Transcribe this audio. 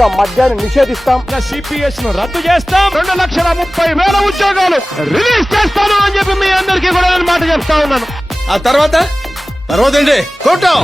పూర్తిగా మద్యాన్ని నిషేధిస్తాం. సిపిఎస్ ను రద్దు చేస్తాం. 2,30,000 ఉద్యోగాలు రిలీజ్ చేస్తాను అని చెప్పి మీ అందరికీ కూడా నేను మాట చెప్తా ఉన్నాను. ఆ తర్వాత ఏంటి? కోటం